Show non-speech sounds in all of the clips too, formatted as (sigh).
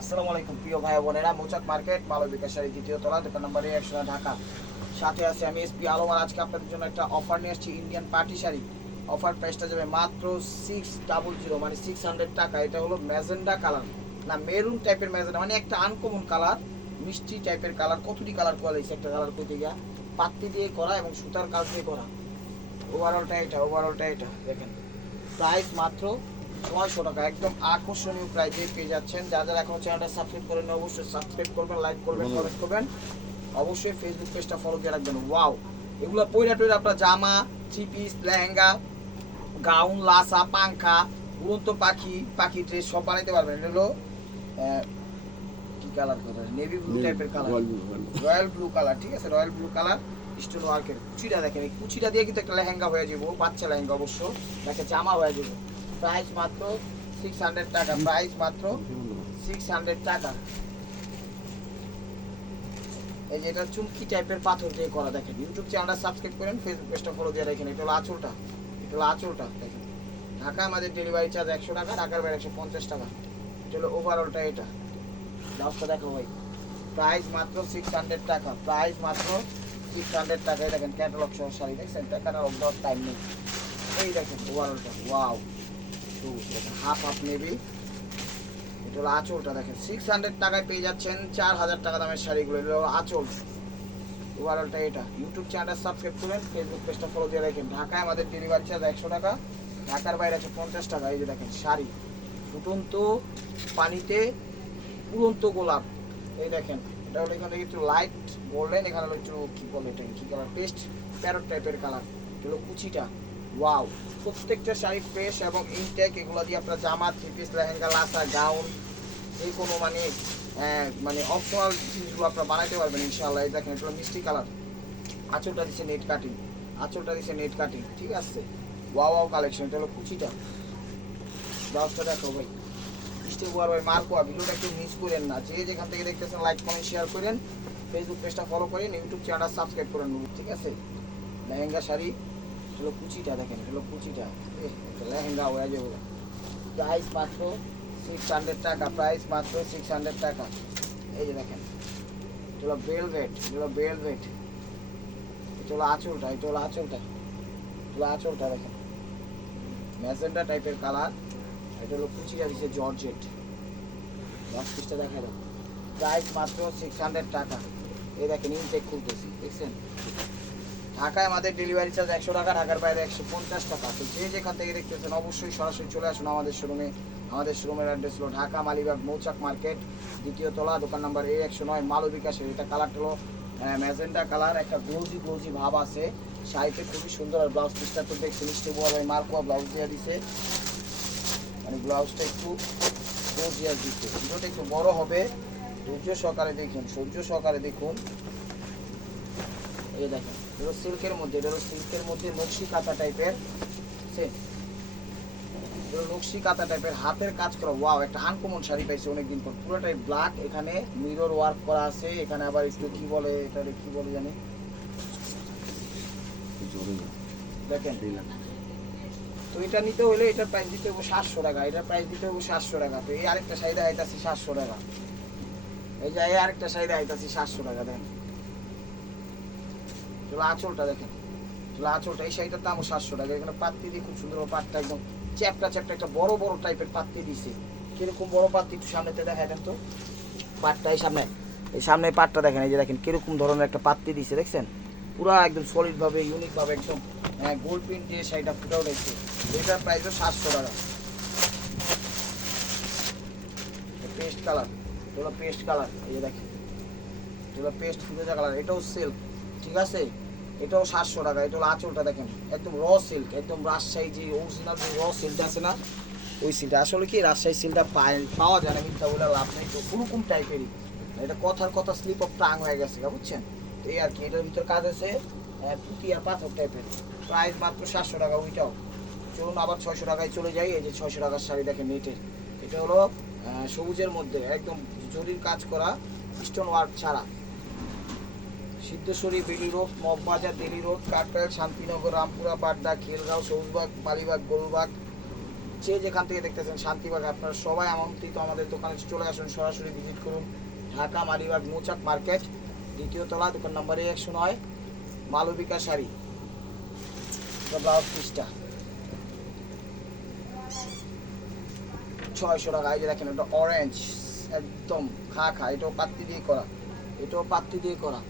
আসসালামু আলাইকুম, প্রিয় ভাই বোনেরা। মোচাক মার্কেট মালবিকা শাড়ি দ্বিতীয় তলা, দোকান নম্বর একশো ঢাকা। সাথে আছে আমি এসপি আলম, আর আজকে আপনাদের জন্য একটা অফার নিয়ে আসছি ইন্ডিয়ান পার্টি শাড়ি। অফার প্রাইসটা যাবে মাত্র সিক্স ডাবল জিরো মানে সিক্স হান্ড্রেড টাকা। এটা হলো ম্যাজেন্ডা কালার। না, মেরুন টাইপের ম্যাজেন্ডা মানে একটা আনকমন কালার, মিষ্টি টাইপের কালার কতটি কালার হয়েছে একটা কালার করতে গিয়া। পাত্তি দিয়ে করা এবং সুতার কাজ দিয়ে করা। ওভারঅলটা এটা ওভারঅলটা এটা, দেখেন। প্রাইস মাত্র নয়শো টাকা। একদম আকর্ষণীয় প্রাইজে পেয়ে যাচ্ছেন। যা যারা এখনও চ্যানেলটা সাবস্ক্রাইব করেন অবশ্যই সাবস্ক্রাইব করবেন লাইক করবেন কমেন্ট করবেন। অবশ্যই ফেসবুক পেজটা ফলো দিয়ে রাখবেন। ওয়াও এগুলো পয়লা টয়লা আপনার জামা থ্রি পিস লেহেঙ্গা গাউন লাসা পাংখা উড়ন্ত পাখি পাখি ড্রেস সব বানাইতে পারবেন। এটা হলো কি কালার করে নেভি ব্লু টাইপের কালার রয়্যাল ব্লু কালার ঠিক আছে? রয়্যাল ব্লু কালার স্টোন ওয়ার্কের কুচিটা দেখেন এই কুচিটা দিয়ে কিন্তু একটা লেহেঙ্গা হয়ে যাব বাচ্চা লেহেঙ্গা অবশ্য। একটা জামা হয়ে যাব। প্রাইস মাত্র সিক্স হান্ড্রেড টাকা, প্রাইস মাত্র সিক্স হান্ড্রেড টাকা। এই যে এটা চুমকি টাইপের পাথর দিয়ে করা, দেখেন ইউটিউব চ্যানেলটা সাবস্ক্রাইব করেন ফেসবুক পেজটা ফলো দিয়ে রাখেন, এটা হলো আঁচলটা, এটা হলো আঁচলটা, দেখেন। ঢাকা আমাদের ডেলিভারি চার্জ একশো টাকা, ঢাকার বাইরে একশো পঞ্চাশ টাকা। এটা হলো ওভারঅলটা এটা। ব্লাউজটা দেখো ভাই প্রাইস মাত্র সিক্স হান্ড্রেড টাকা প্রাইস মাত্র সিক্স হান্ড্রেড টাকায় দেখেন ক্যাটালগ সহ শাড়ি, দেখছেন? দেওয়ার টাইম নেই। এই দেখেন ওভারঅলটা ওয়াও দেখেন হাফ হাফ নেবি এটা হলো আঁচলটা দেখেন। সিক্স হান্ড্রেড টাকায় পেয়ে যাচ্ছেন, চার হাজার টাকা দামের শাড়িগুলো। এটা হলো আঁচল। ওভারঅলটা এটা। ইউটিউব চ্যানেলটা সাবস্ক্রাইব করেন ফেসবুক পেজটা ফলো দিয়ে রাখেন। ঢাকায় আমাদের ডেলিভারি চার্জ একশো টাকা, ঢাকার বাইরে একশো পঞ্চাশ টাকা। এই যে দেখেন, শাড়ি। ফুটন্ত পানিতে উড়ন্ত গোলাপ। এই দেখেন, এটা হলো এখানে একটু লাইট গোল্ডেন এখানে হলো একটু কি বলে এটা, কি কালার পেস্ট প্যারট টাইপের কালার এটা হলো কুচিটা। ওয়াও প্রত্যেকটা শাড়ি ফ্রেশ এবং ইনটেক এগুলো দিয়ে আপনার জামা থ্রি পিস লেহেঙ্গা, লাসা, গাউন যে কোনো মানে মানে অপশনাল জিনিসগুলো আপনারা বানাইতে পারবেন ইনশাআল্লাহ। এই দেখেন এটা হলো মিষ্টি কালার। আঁচলটা দিচ্ছে নেট কাটিং আঁচলটা দিচ্ছে নেট কাটিং ঠিক আছে? ওয়াও ওয়াও কালেকশন এটা হলো কুচিটা। ব্লাউজটা দেখো ভাই। মিষ্টি বুয়ার ভাই, মার্ক ভিডিওটা একটু মিস করেন না। যে যেখান থেকে দেখতেছেন লাইক কমেন্ট শেয়ার করেন। ফেসবুক পেজটা ফলো করেন ইউটিউব চ্যানেলটা সাবস্ক্রাইব করেন ঠিক আছে? লেহেঙ্গা শাড়ি হলো কুচিটা দেখেন হলো কুচিটা। লেহেঙ্গা হয়ে যাবে প্রাইস মাত্র সিক্স হান্ড্রেড টাকা প্রাইস মাত্র সিক্স হান্ড্রেড টাকা। এই যে দেখেন হলো বেলভেট হলো বেলভেট হলো আঁচলটা, এটা হলো আঁচলটা। হলো আঁচলটা দেখেন। ম্যাজেন্ডা টাইপের কালার এটা হলো কুচিটা দিচ্ছে জর্জেট দশ পিসটা দেখা দাও প্রাইস মাত্র সিক্স হান্ড্রেড টাকা। এই দেখেন ইনটেক খুলতেছি, দেখছেন? ঢাকায় আমাদের ডেলিভারি চার্জ একশো টাকা, ঢাকার বাইরে একশো পঞ্চাশ টাকা। তো যে যেখান থেকে দেখতেছেন, অবশ্যই সরাসরি চলে আসুন আমাদের শোরুমে আমাদের শোরুমের অ্যাড্রেস হলো ঢাকা মালিবাগ মৌচাক মার্কেট, দ্বিতীয় তলা, দোকান নাম্বার এ একশো নয় মালবিকাশের এটা কালারটা হলো ম্যাজেন্টা কালার একটা গ্লোজি গ্লোজি ভাব আছে। শাড়িতে খুবই সুন্দর, আর ব্লাউজ পিসটা তো দেখছি মিষ্টি বোয়া ভাই মার্কোয়া ব্লাউজ দিয়ে দিছে। মানে ব্লাউজটা একটু গর্জিয়াস দিচ্ছে ভিডিওটা একটু বড় হবে। সূর্য সহকারে দেখুন সূর্য সহকারে দেখুন। এই দেখেন। এটা সিল্কের মধ্যে এটা সিল্কের মধ্যে নকশি কাঁথা টাইপের নকশি কাঁথা টাইপের হাতের কাজ করা ওয়াও একটা আনকমন শাড়ি পাইছে অনেকদিন পর। পুরোটাই ব্ল্যাক এখানে মিরর ওয়ার্ক করা আছে, এখানে আবার একটু কি বলে এটা কি বলে জানি? দেখেন, তো এটা নিতে হলে এটার প্রাইস দিতে হবে সাতশো টাকা, এটার প্রাইস দিতে হবে সাতশো টাকা। তো এই আরেকটা শাড়ি দেখাইতেছি সাতশো টাকা। এই যে আরেকটা শাড়ি দেখাইতেছি সাতশো টাকা, দেখেন। চলো আঁচলটা দেখেন। চলো আঁচলটা, এই শাড়িটার দামও সাতশো টাকা। এখানে পাত্তি দিয়ে খুব সুন্দর পাটটা একদম চ্যাপটা চ্যাপটা একটা বড় বড় টাইপের পাত্তি দিছে। কীরকম বড় পাত্তি একটু সামনেতে দেখাই দেন তো। পাটটা এই সামনে এই সামনে পাটটা দেখেন, এই যে দেখেন কীরকম ধরনের একটা পাত্তি দিছে, দেখছেন? পুরো একদম সলিড ভাবে ইউনিক ভাবে একদম গোল্ড প্রিন্ট দিয়ে শাড়িটা ফুটে উঠেছে। এটার প্রাইসও সাতশো টাকা। পেস্ট কালার এগুলো পেস্ট কালার এই যে দেখেন। এগুলো পেস্ট ফিরোজা কালার এটাও সিল্ক ঠিক আছে? এটাও সাতশো টাকা, এটা হলো আঁচলটা দেখেন, একদম র সিল্ক একদম রাজশাহী যে অরিজিনাল যে র সিল্কটা আছে না, ওই সিলটা আসলে কি রাজশাহী সিলটা পাওয়া যায় না, মিথ্যা বলে লাভ নেই, তো ওরকম টাইপেরই এটা কথার কথা স্লিপ অফ টাং হয়ে গেছে, বুঝছেন? তো এই আর কি, এটার ভিতর কাজ আছে পুঁতি আর পাথর টাইপের প্রাইস মাত্র সাতশো টাকা, ওইটাও। চলুন আবার ছয়শো টাকায় চলে যাই, এই যে ছয়শো টাকার শাড়ি দেখেন নেটের এটা হলো সবুজের মধ্যে, একদম জরির কাজ করা স্টোন ওয়ার্ক ছাড়া। Siddheswari, Bailey road, Moghbazar, Delhi road Kakrail Shantinagar, Rampura, Badda, Khilgaon Sabujbagh Malibagh গরুবাগ যে যেখান থেকে দেখতেছেন শান্তিবাগ, আপনারা সবাই আমন্ত্রিত আমাদের দোকানে চলে আসুন, সরাসরি ভিজিট করুন। ঢাকা, মালিবাগ, মৌচাক মার্কেট, দ্বিতীয় তলা, দোকান নম্বর একশো নয়, মালবিকা শাড়ি ব্লাউজ পিসটা ছয়শো টাকা, এই যে দেখেন, এটা অরেঞ্জ একদম খা খা, এটাও পাত্তি দিয়ে করা, এটাও পাত্তি দিয়ে করা।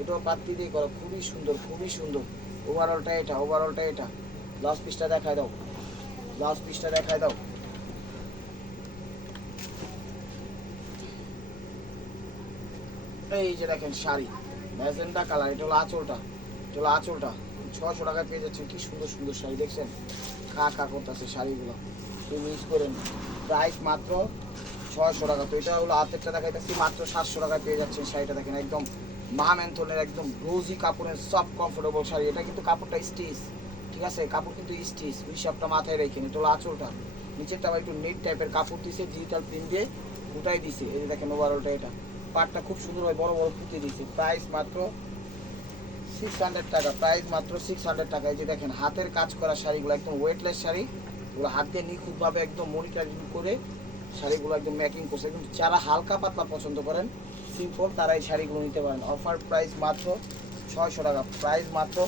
এটাও পাত্তি দিয়ে করা, খুবই সুন্দর খুবই সুন্দর। ওভারঅলটা এটা ওভারঅলটা এটা। ব্লাউজ পিসটা দেখায় দাও। ব্লাউজ পিসটা দেখায় দাও। এই যে দেখেন শাড়ি, ম্যাজেন্টা কালার, এটা হলো আঁচলটা। এটা হলো আঁচলটা। ছশো টাকায় পেয়ে যাচ্ছেন, কি সুন্দর সুন্দর শাড়ি, দেখছেন? কা কা করতেছে শাড়িগুলো। তুই মিস করেন প্রাইস মাত্র ছয়শো টাকা। তো এটা হলো হাতেরটা দেখাইতেছি, মাত্র সাতশো টাকায় পেয়ে যাচ্ছেন শাড়িটা, দেখেন একদম মাহামেন্থনের একদম রোজি কাপড়ের সব কমফোর্টেবল শাড়ি। এটা কিন্তু কাপড়টা স্টিচ ঠিক আছে? কাপড় কিন্তু স্টিচ হিসাবটা মাথায় রেখেন এটা হলো আঁচলটা। নিচেরটা আবার একটু নেট টাইপের কাপড় দিছে ডিজিটাল প্রিন্ট দিয়ে উঠাই দিছে। এই যে দেখেন ওভারঅলটা এটা। পাটটা খুব সুন্দর হয়, বড় বড় পুঁতে দিছে। প্রাইস মাত্র সিক্স হান্ড্রেড টাকা প্রাইস মাত্র সিক্স হান্ড্রেড টাকা। এই যে দেখেন, হাতের কাজ করা শাড়িগুলো একদম ওয়েটলেস শাড়ি। ওগুলো হাত দিয়ে নিখুঁতভাবে একদম মনিটার করে শাড়িগুলো একদম ম্যাকিং করছে। কিন্তু যারা হালকা পাতলা পছন্দ করেন সিম্পল তারা এই শাড়িগুলো নিতে পারেন। অফার প্রাইস মাত্র ছয়শো টাকা। প্রাইস মাত্র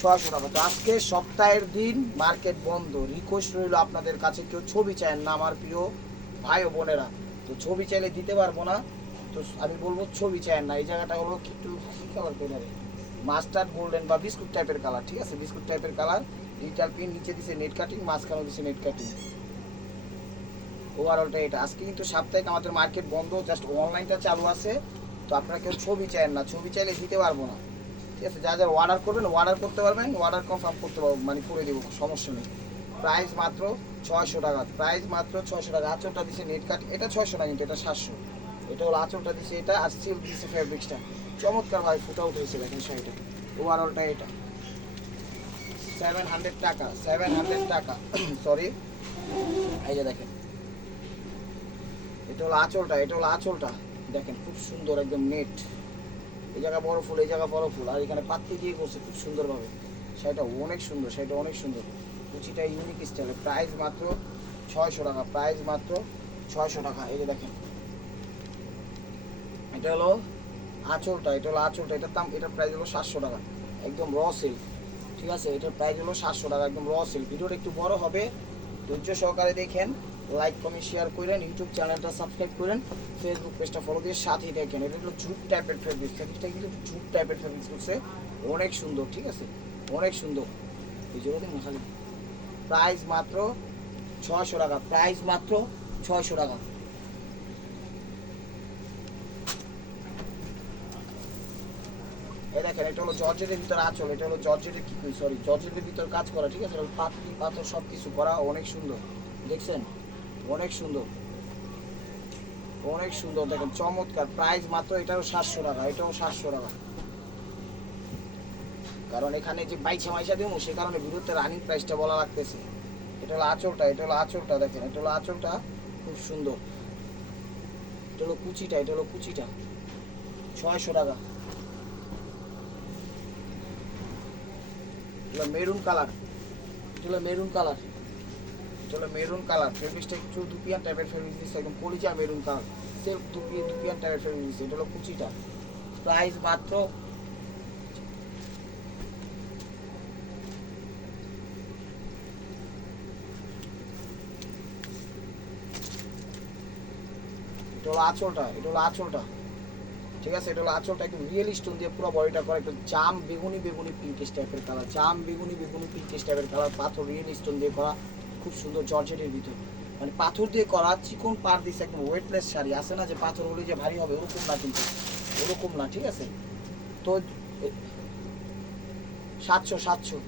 ছয়শো টাকা। তো আজকে সপ্তাহের দিন মার্কেট বন্ধ। রিকোয়েস্ট রইল আপনাদের কাছে। কেউ ছবি চায় না আমার প্রিয় ভাই ও বোনেরা। তো ছবি চাইলে দিতে পারব না। তো আমি বলব ছবি চায় না। এই জায়গাটা হলো একটু কী কালার পেনারে মাস্টার্ড গোল্ডেন বা বিস্কুট টাইপের কালার ঠিক আছে? বিস্কুট টাইপের কালার ডিজিটাল পিন নিচে দিছে নেট কাটিং মাঝখানে দিছে নেট কাটিং ওভারঅলটা এটা। আজকে কিন্তু সাপ্তাহিক আমাদের মার্কেট বন্ধ জাস্ট অনলাইনটা চালু আছে। তো আপনারা কেউ ছবি চান না, ছবি চাইলে দিতে পারব না। ঠিক আছে, যা যা অর্ডার করবেন অর্ডার করতে পারবেন অর্ডার কনফার্ম করতে পারব মানে করে দেবো, সমস্যা নেই। প্রাইস মাত্র ছয়শো টাকা প্রাইস মাত্র ছয়শো টাকা। আঁচলটা দিছে নেট কাট এটা ছয়শো না কিন্তু এটা সাতশো। এটা হলো আঁচলটা দিছে এটা আর সিল্ক দিছে ফ্যাব্রিক্সটা চমৎকার ভাই, ফুটা উঠেছে দেখেন শাড়িটা। ওভারঅলটা এটা। সেভেন হান্ড্রেড টাকা সেভেন হান্ড্রেড টাকা (coughs) সরি এই যে দেখেন। এটা হলো আঁচলটা, এটা হলো আঁচলটা। দেখেন, খুব সুন্দর, একদম নেট। এই জায়গা বড় ফুল, এই জায়গা বড় ফুল। আর এখানে পাত্তি দিয়ে করছে খুব সুন্দরভাবে। সেটা অনেক সুন্দর সেটা অনেক সুন্দর। কুচিটা ইউনিক স্টাইলে প্রাইস মাত্র ছয়শো টাকা প্রাইস মাত্র ছয়শো টাকা। এই যে দেখেন। এটা হলো আঁচলটা, এটা হলো আঁচলটা। এটার দাম, এটার প্রাইস হলো সাতশো টাকা। একদম র সিল্ক ঠিক আছে? এটার প্রাইস হলো সাতশো টাকা, একদম র সিল্ক ভিডিওটা একটু বড় হবে। ধৈর্য সহকারে দেখেন। লাইক কমেন্ট শেয়ার করেন ইউটিউব চ্যানেলটা সাবস্ক্রাইব করেন ফেসবুক পেজটা ফলো দিয়ে সাথেই দেখেন। এটা হলো ঝুট টাইপের ফেব্রিক্স ফেব্রিক্সটা কিন্তু ঝুট টাইপের ফেব্রিক্স করছে। অনেক সুন্দর, ঠিক আছে? অনেক সুন্দর। এই জন্য খালি প্রাইস মাত্র ছয়শো টাকা। প্রাইস মাত্র ছয়শো টাকা। এই দেখেন, এটা হলো জর্জেটের ভিতর আঁচল। এটা হলো জর্জেটের কি সরি জর্জেটের ভিতর কাজ করা, ঠিক আছে? পাতি পাথর সব কিছু করা, অনেক সুন্দর। দেখছেন? অনেক সুন্দর। অনেক সুন্দর। দেখেন, চমৎকার। প্রাইস মাত্র এটাও সাতশো টাকা, এটাও সাতশো টাকা। কারণ এখানে যে বাইছা মাইসা দেবো, সে কারণে বিরুদ্ধে রানিং প্রাইসটা বলা লাগতেছে। এটা হলো আঁচলটা, এটা হলো আঁচলটা, দেখেন, এটা হলো আঁচলটা খুব সুন্দর। এটা হলো কুচিটা, এটা হলো কুচিটা। ছয়শো টাকা। এটা মেরুন কালার। এটা হলো মেরুন কালার। হলো মেরুন কালার ফেব্রিক্সটা একটু দুপিয়ান টাইপের ফেব্রিক্স দিচ্ছে একদম কলিজা মেরুন কালার। সেলফ দুপিয়ে দুপিয়ান টাইপের ফেব্রিক্স দিচ্ছে এটা হলো কুচিটা। প্রাইস মাত্র এটা হলো আঁচলটা, এটা হলো আঁচলটা। ঠিক আছে? এটা হলো আঁচলটা একদম রিয়েল স্টোন দিয়ে পুরো বডিটা করা একটু জাম বেগুনি বেগুনি পিঙ্কিশ টাইপের কালার জাম বেগুনি বেগুনি পিঙ্কিশ টাইপের কালার পাথর রিয়েল স্টোন দিয়ে করা। খুব সুন্দর জর্জেটের ভিতর। মানে পাথর দিয়ে করা চিকন পার দিচ্ছে একদম ওয়েটলেস শাড়ি। আছে না যে পাথর হলে যে ভারী হবে, ওরকম না কিন্তু। ওরকম না, ঠিক আছে? তো সাতশো সাতশো।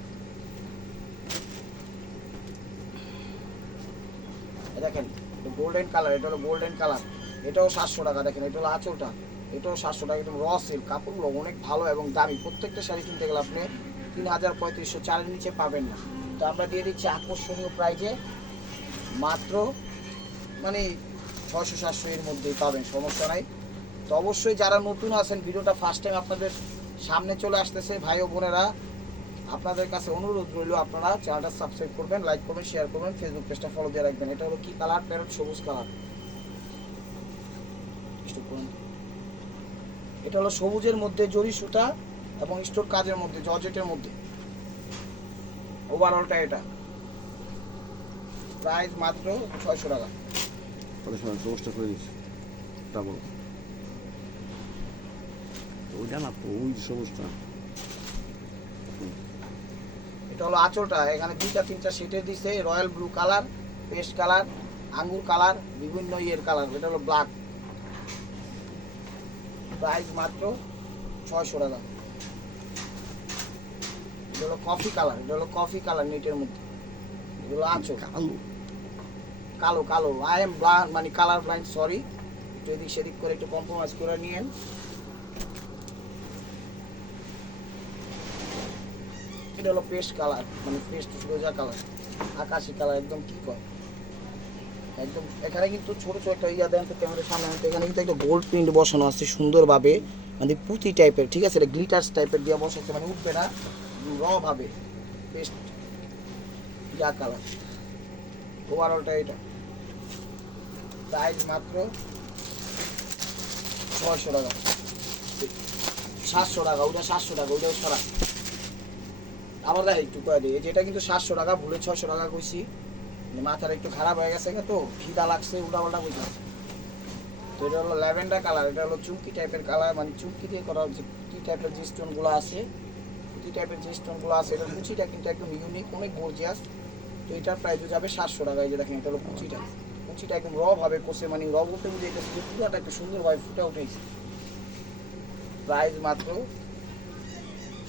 দেখেন গোল্ডেন কালার এটা হলো গোল্ডেন কালার এটাও সাতশো টাকা, দেখেন, এটা হলো আঁচলটা। এটাও সাতশো টাকা, একদম র সিল্ক কাপড়গুলো অনেক ভালো এবং দামি। প্রত্যেকটা শাড়ি কিনতে গেলে আপনি তিন হাজার পঁয়ত্রিশশো চারের নিচে পাবেন না। তো আমরা দিয়ে দিচ্ছি আকর্ষণীয় প্রাইজে মাত্র মানে ছশো সাতশো এর মধ্যেই পাবেন, সমস্যা নাই। তো অবশ্যই যারা নতুন আছেন, ভিডিওটা ফার্স্ট টাইম আপনাদের সামনে চলে আসতেছে, ভাই ও বোনেরা, আপনাদের কাছে অনুরোধ রইল আপনারা চ্যানেলটা সাবস্ক্রাইব করবেন লাইক করবেন শেয়ার করবেন ফেসবুক পেজটা ফলো দিয়ে রাখবেন। এটা হলো কি কালার প্যারট সবুজ কালার এটা হলো সবুজের মধ্যে জরি সুতা এবং স্টোর কাজের মধ্যে, জর্জেটের মধ্যে। ওভারঅলটা এটা। প্রাইস মাত্র ছয়শো টাকা। করে দিচ্ছে ডাবল ওইটা না তো ওই যে এটা হলো আঁচলটা। এখানে দুইটা তিনটা দিছে। Royal blue colour paste colour আঙ্গুর কালার বিভিন্ন ইয়ের কালার এটা হলো ব্ল্যাক প্রাইস মাত্র ছয়শো টাকা। এটা হলো কফি কালার এটা হলো কফি কালার নেটের মধ্যে। হলো আঁচল। আলু কালো কালো। আই এম ব্লান্ড মানে কালার ব্লাইন্ড সরি একটু এদিক সেদিক করে একটু কম্প্রোমাইজ করে নিয়েন। এটা হলো পেস্ট কালার মানে পেস্ট রোজা কালার আকাশি কালার একদম কি কয় একদম এখানে কিন্তু ছোট ছোট একটা ইয়া দেন তো ক্যামেরার সামনে। আনতে এখানে কিন্তু একটা গোল্ড প্রিন্ট বসানো আছে সুন্দরভাবে। মানে পুঁতি টাইপের ঠিক আছে? এটা গ্লিটার্স টাইপের দিয়ে বসাচ্ছে মানে উঠবে না। র ভাবে পেস্ট ইয়া কালার। ওভারঅলটা এটা। প্রাইস মাত্র ছয়শো টাকা। সাতশো টাকা ওটা সাতশো টাকা ওটাও সরা আবার দেখ, একটু কয়ে দিই যেটা কিন্তু সাতশো টাকা, ভুলে ছয়শো টাকা কইছি। মানে মাথার একটু খারাপ হয়ে গেছে তো, খিদা লাগছে উল্টা পাল্টা বুঝতে তো এটা হলো ল্যাভেন্ডার কালার, এটা হলো চুমকি টাইপের কালার মানে চুমকি দিয়ে করা হচ্ছে পুঁতি টাইপের যে স্টোনগুলো আছে পুঁতি টাইপের যে স্টোনগুলো আছে এটা কুচিটা কিন্তু একদম ইউনিক অনেক গর্জিয়াস তো এটার প্রাইসও যাবে সাতশো টাকা, এই যে দেখেন, এটা হলো কুচিটা। কুচিটা একদম র ভাবে কষে মানে র বলতে বুঝে এটা শুধু পুরাটা একটু সুন্দরভাবে ফুটে উঠেছে প্রাইস মাত্র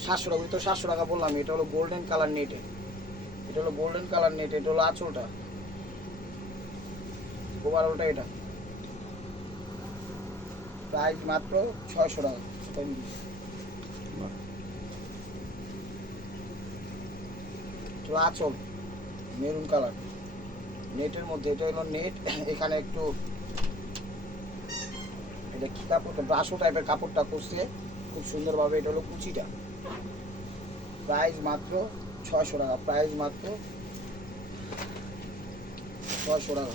সাতশো টাকা, তো সাতশো টাকা বললাম, এটা হলো গোল্ডেন কালার নেটে এটা হলো গোল্ডেন কালার নেট এটা হলো আঁচলটা। ওভারঅলটা এটা। প্রাইস মাত্র ছয়শো টাকা। এটা আঁচল, মেরুন কালার। নেটের মধ্যে, এটা হলো নেট, এখানে একটু এটা কি কাপড়টা ব্রাশো টাইপের কাপড়টা করছে খুব সুন্দরভাবে, এটা হলো কুচিটা। প্রাইস মাত্র ছয়শো টাকা, প্রাইস মাত্র ছয়শো টাকা।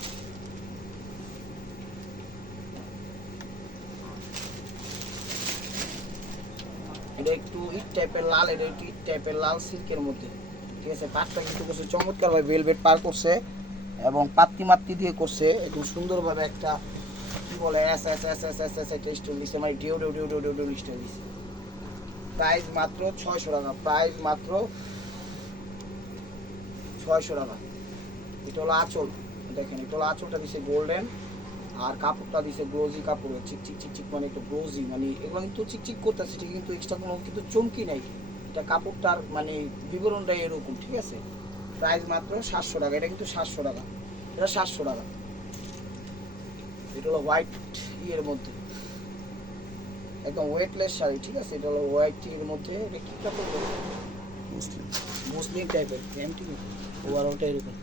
এটা একটু ইট টাইপের লাল, এটা একটু ইট টাইপের লাল সিল্কের মধ্যে। ঠিক আছে পাটটা কিন্তু করছে চমৎকার ভাবে ভেলভেট পার করছে এবং পাত্তি মাত্তি দিয়ে করছে একদম সুন্দরভাবে একটা কি বলে S S S S S S একটা স্টোন দিচ্ছে মানে ডিও ডিও ডিও ডিও ডিও ডিও স্টোন দিচ্ছে প্রাইস মাত্র ছয়শো টাকা প্রাইস মাত্র ছয়শো টাকা এটা হলো আঁচল দেখেন এটা হলো আঁচলটা দিছে গোল্ডেন আর কাপড়টা দিছে গ্লোজি কাপড় চিক চিক চিক চিক মানে একটু গ্লোজি মানে এগুলো কিন্তু চিক চিক করতেছে ঠিক কিন্তু এক্সট্রা কোনো কিন্তু চমকি নাই এটা কাপড়টার মানে বিবরণটা এরকম ঠিক আছে? প্রাইস মাত্র সাতশো টাকা এটা কিন্তু সাতশো টাকা। এটা সাতশো টাকা। এটা হলো হোয়াইট ইয়ের মধ্যে। একদম ওয়েটলেস শাড়ি ঠিক আছে? এটা হলো হোয়াইট এর মধ্যে। এটা কি কাপড়? মুসলিম। মুসলিম টাইপের এমটি ওভারঅলটা এরকম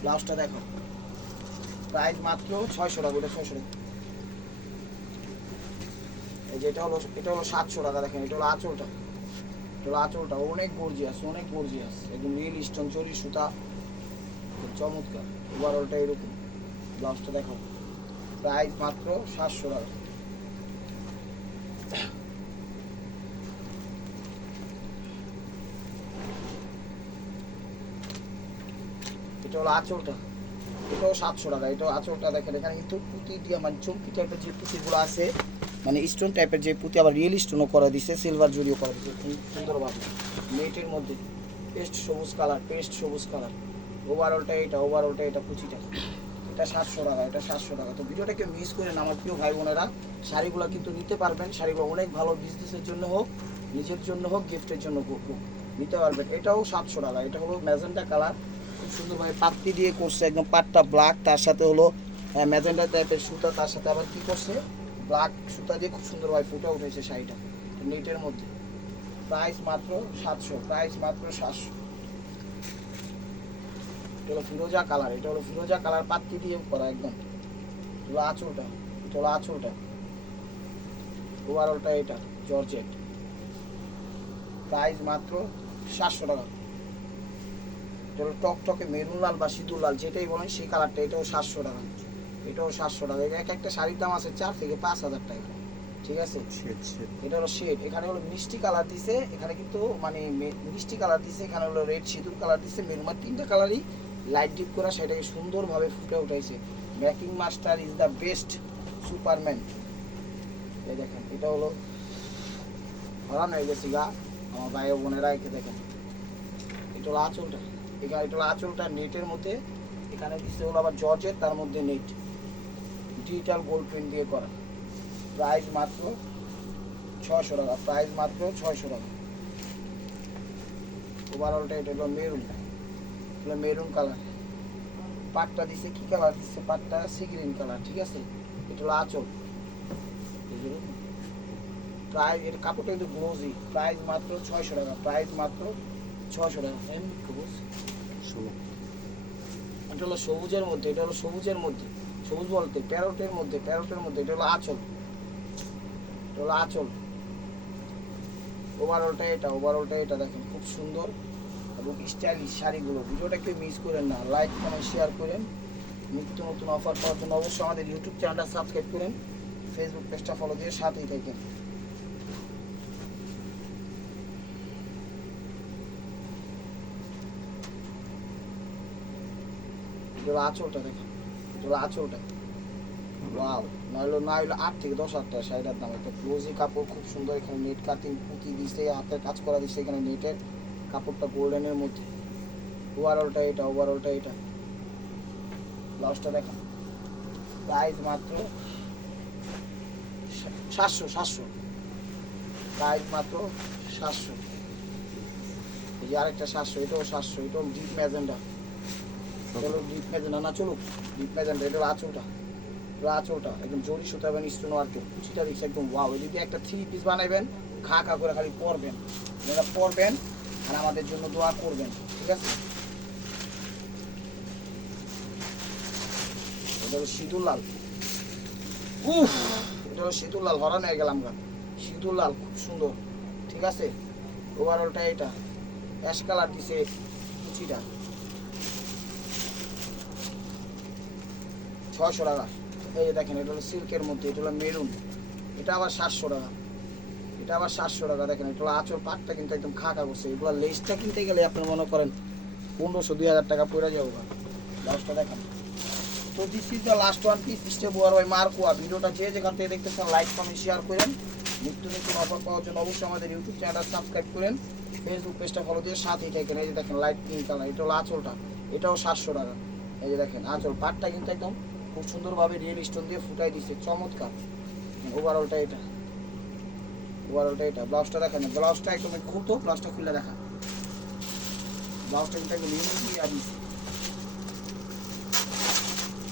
ব্লাউজটা দেখো। প্রাইস মাত্র ছয়শো টাকা ওটা ছয়শো টাকা। এই যে এটা হলো এটা হলো সাতশো টাকা দেখেন এটা হলো আঁচলটা। আঁচলটা অনেক গর্জিয়াস অনেক গর্জিয়াস একদম নীল স্টোন চরি সুতা। চমৎকার ওভারঅলটা এরকম। ব্লাউজটা দেখো প্রাইস মাত্র সাতশো টাকা। এটা হলো আঁচলটা। এটাও সাতশো টাকা। এটাও আঁচলটা দেখেন, এখানে কিন্তু পুঁতি দিয়ে মানে চমকি টাইপের যে পুঁতিগুলো আছে মানে স্টোন টাইপের যে পুঁতি, আবার রিয়েল স্টোনও করা দিছে সিলভার জরিও করা দিছে সুন্দরভাবে। নেটের মধ্যে পেস্ট সবুজ কালার পেস্ট সবুজ কালার ওভারঅলটা এটা ওভারঅলটা এটা পুঁতিটা। এটা সাতশো টাকা, এটা সাতশো টাকা। তো ভিডিওটাকে মিস করেন আমার প্রিয় ভাই বোনেরা, শাড়িগুলো কিন্তু নিতে পারবেন। শাড়িগুলো অনেক ভালো বিজনেসের জন্য হোক, নিজের জন্য হোক গিফটের জন্য হোক নিতে পারবেন। এটাও সাতশো টাকা, এটা হলো ম্যাজেন্টা কালার সুন্দরভাবে পাত্তি দিয়ে করছে, একদম পাটটা ব্ল্যাক তার সাথে হলো ম্যাজেন্টা টাইপের সুতা, তার সাথে আবার কি করছে? ব্ল্যাক সুতা দিয়ে খুব সুন্দরভাবে ফুটে উঠেছে শাড়িটা, নেটের মধ্যে। প্রাইস মাত্র সাতশো প্রাইস মাত্র সাতশো। এটা হলো ফিরোজা কালার, এটা হলো ফিরোজা কালার পাত্তি দিয়ে করা একদম। এটা হলো আঁচলটা এটা হলো আঁচলটা। ওভারঅলটা এটা, জর্জেট। প্রাইস মাত্র সাতশো টাকা। হলো টকটকে মেরুন লাল বা সিঁদুর লাল যেটাই বলেন সেই কালারটা এটাও সাতশো টাকা। এটাও সাতশো টাকা। এক একটা শাড়ির দাম আছে চার থেকে পাঁচ হাজার টাকা। ঠিক আছে? এটা হলো শেড এখানে হলো মিষ্টি কালার দিছে এখানে কিন্তু মানে মিষ্টি কালার দিছে এখানে হলো রেড সিঁদুর কালার দিছে মেরুমার তিনটা কালারই লাইট ডিপ করা সেটাকে সুন্দরভাবে ফুটে উঠাইছে making master is the best Superman. এই দেখেন এটা হলো হরান হয়ে গেছে গা আমার ভাই বোনেরা একে দেখেন। এটা হলো আঁচলটা। এখানে এটা আঁচলটা নেটের মধ্যে। এখানে দিচ্ছে হলো আবার জর্জের, তার মধ্যে নেট। ডিজিটাল গোল্ড প্রিন্ট দিয়ে করা। প্রাইস মাত্র ছয়শো টাকা প্রাইস মাত্র ছয়শো টাকা। ওভারঅলটা এটা হলো মেরুন হলো মেরুন কালার পাটটা দিছে কি কালার দিচ্ছে পাটটা সি গ্রিন কালার ঠিক আছে? এটা হলো আঁচল। প্রাইস এর কাপড়টা কিন্তু গ্লোজি প্রাইস মাত্র ছয়শো টাকা প্রাইস মাত্র ছয়শো টাকা। এমনি সবুজ এটা হলো সবুজের মধ্যে, এটা হলো সবুজের মধ্যে। সবুজ বলতে প্যারোটের মধ্যে প্যারোটের মধ্যে, এটা হলো আঁচল। এটা হলো আঁচল। ওভারঅলটা এটা ওভারঅলটা এটা দেখেন, খুব সুন্দর এবং স্টাইলিশ শাড়িগুলো। ভিডিওটা কেউ মিস করেন না, লাইক কমেন্ট শেয়ার করেন। নিত্য নতুন অফার পাওয়ার জন্য অবশ্যই আমাদের ইউটিউব চ্যানেলটা সাবস্ক্রাইব করেন। ফেসবুক পেজটা ফলো দিয়ে সাথেই থাকেন। এটা হলো আঁচলটা দেখেন। এটা হলো আঁচলটা। ওয়াও নাহলে না হলে আট থেকে দশ হাজার টাকা শাড়িটার দাম। একটা ক্লোজি কাপড়, খুব সুন্দর এখানে নেট কাটিং পুঁতি দিচ্ছে হাতের কাজ করা দিচ্ছে এখানে নেটের কাপড়টা গোল্ডেনের মধ্যে। ওভারঅলটা এটা ওভারঅলটা এটা। ব্লাউজটা দেখেন। প্রাইস মাত্র সাতশো সাতশো। প্রাইস মাত্র সাতশো। এই যে আরেকটা সাতশো, এটাও সাতশো, এটাও ডিপ ম্যাজেন্ডা ডিপ ম্যাজেন্ডা না চলুক ডিপ ম্যাজেন্ডা এটা আঁচলটা আঁচলটা একদম জরি সুতা এবং স্টোন ওয়ার্কের কুচিটা দিচ্ছে একদম ওয়াও এদিকে একটা থ্রি পিস বানাইবেন, খা খা করে খালি পরবেন। এটা পরবেন আর আমাদের জন্য দোয়া করবেন, ঠিক আছে? এটা হলো সিঁদুর লাল। উফ, এটা হলো সিঁদুর লাল, হরান হয়ে গেলাম গা সিঁদুর লাল, খুব সুন্দর, ঠিক আছে? ওভারঅলটা এটা। অ্যাশ কালার দিছে কুচিটা। ছয়শো টাকা। এই যে দেখেন, এটা হলো সিল্কের মধ্যে, এটা হলো মেরুন। এটা আবার সাতশো টাকা। এটা আবার সাতশো টাকা, দেখেন, এটা হলো আঁচল পাটটা কিন্তু একদম খাকা করছে। এগুলো লেসটা কিনতে গেলে আপনি মনে করেন পনেরোশো, দুই হাজার টাকা পড়ে যাব লাস্টটা দেখেন। তো this is the last one piece step war by মার্কোয়া ভিডিওটা যে যেখান থেকে দেখতেছেন লাইক কমেন্ট শেয়ার করেন। নিত্য নতুন অফার পাওয়ার জন্য অবশ্যই আমাদের ইউটিউব চ্যানেলটা সাবস্ক্রাইব করেন। ফেসবুক পেজটা ফলো দিয়ে সাথেই থাকেন। এই যে দেখেন লাইট পিঙ্ক কালার এটা হলো আঁচলটা। এটাও সাতশো টাকা। এই যে দেখেন, আঁচল পাটটা কিন্তু একদম খুব সুন্দরভাবে রিয়েল স্টোন দিয়ে ফুটাই দিচ্ছে চমৎকার। ওভারঅলটা এটা। ওভারঅলটা এটা। ব্লাউজটা দেখেন ব্লাউজটা একদম খুলতো ব্লাউজটা খুলে দেখা। ব্লাউজটা কিন্তু একদম ইউনিকলি আর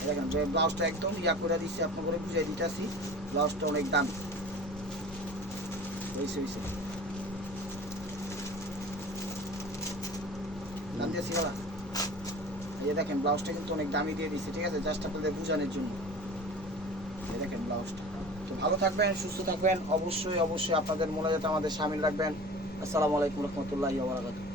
দেখেন, যে ব্লাউজটা একদম ইয়া করে দিচ্ছে আপনার করে বুঝাই দিতেছি ব্লাউজটা অনেক দামি। হয়েছে হয়েছে দাম দিয়েছি এই দেখেন, ব্লাউজটা কিন্তু অনেক দামি দিয়ে দিচ্ছে ঠিক আছে? জাস্ট আপনাদের বোঝানোর জন্য। এই দেখেন ব্লাউজটা। তো ভালো থাকবেন, সুস্থ থাকবেন। অবশ্যই অবশ্যই আপনাদের মনে যাতে আমাদের সামিল রাখবেন। আসসালামু আলাইকুম রহমতুল্লাহ বারাকাতুহু।